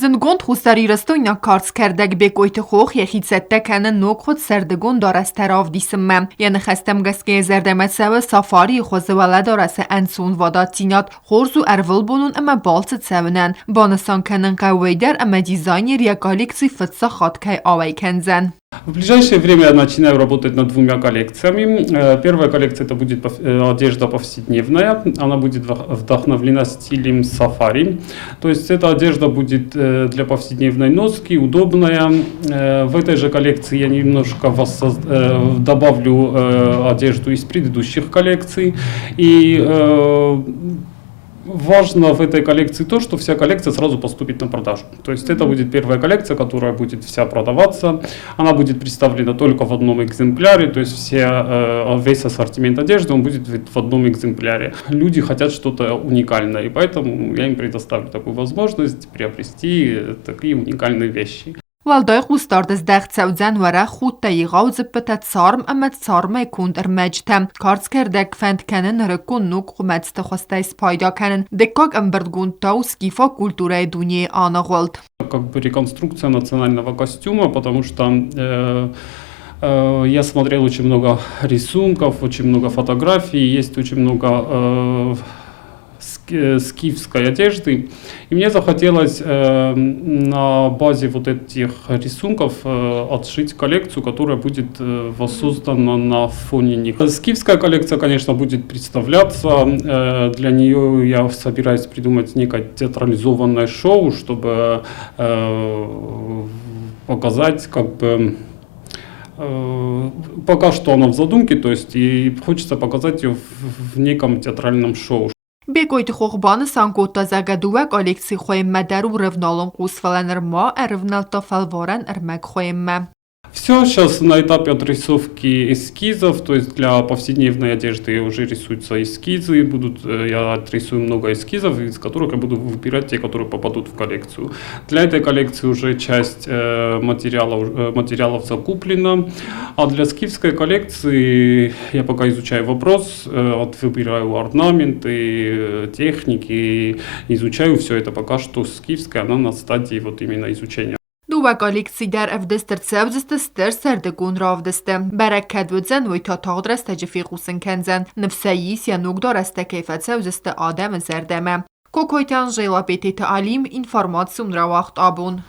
Zingond xustarîrestûna karskerdek bêkoytî xwe yexît tekene nok xwe serdigon dare sterav dîsim me. Yên xestem geskê zerdemet sewe safariyê xwe ji weleda se enson vada tînat xorz û ervil bûnûn eme balsit sevinin. Banisankenin qewey der eme dîzaynê ya galîksî fitsa xatkey awey kenzen. В ближайшее время я начинаю работать над двумя коллекциями. Первая коллекция это будет одежда повседневная. Она будет вдохновлена стилем сафари. То есть эта одежда будет для повседневной носки, удобная. В этой же коллекции я немножко добавлю одежду из предыдущих коллекций. И важно в этой коллекции то, что вся коллекция сразу поступит на продажу. То есть это будет первая коллекция, которая будет вся продаваться. Она будет представлена только в одном экземпляре, то есть весь ассортимент одежды он будет в одном экземпляре. Люди хотят что-то уникальное, и поэтому я им предоставлю такую возможность приобрести такие уникальные вещи. Валдای خوستار دزدخت سوزن وره خود تاییغاو زبطت سارم امت سارمه کند ارمجتم. کارز کردک فند کنن رکن نوک خمتست خوسته سپایدا کنن. دکاک امبردگون تاو سکیفا کلتورای دنیای آنا غلط. Как бы реконструкция национального костюма, потому что я смотрел очень много рисунков, очень много фотографий, есть очень много скифской одежды. И мне захотелось на базе вот этих рисунков отшить коллекцию, которая будет воссоздана на фоне них. Скифская коллекция, конечно, будет представляться. Для нее я собираюсь придумать некое театрализованное шоу, чтобы показать как бы пока что она в задумке, то есть и хочется показать ее в неком театральном шоу. Бекойти خوخبان سانکوتا زگدوه گالیکسی خویم مدر و رونالون قوسفلنر ما ارونالتا فالوارن ارمک خویم ما. Все сейчас на этапе отрисовки эскизов, то есть для повседневной одежды уже рисуются эскизы, я отрисую много эскизов, из которых я буду выбирать те, которые попадут в коллекцию. Для этой коллекции уже часть материалов закуплена, а для скифской коллекции я пока изучаю вопрос, выбираю орнаменты, техники, изучаю все это пока что скифская, она на стадии вот именно изучения. Dua galaksi der evdester tsevzist ster serdegون ravdiste. Bereked vudzen voj ta tagdrest tejfiqusin kenzen. Nefsayis ya nugdar este keyfet tsevziste adem zerdeme. Kokoytan jela beti تعلیم informasyum rawaxt abun.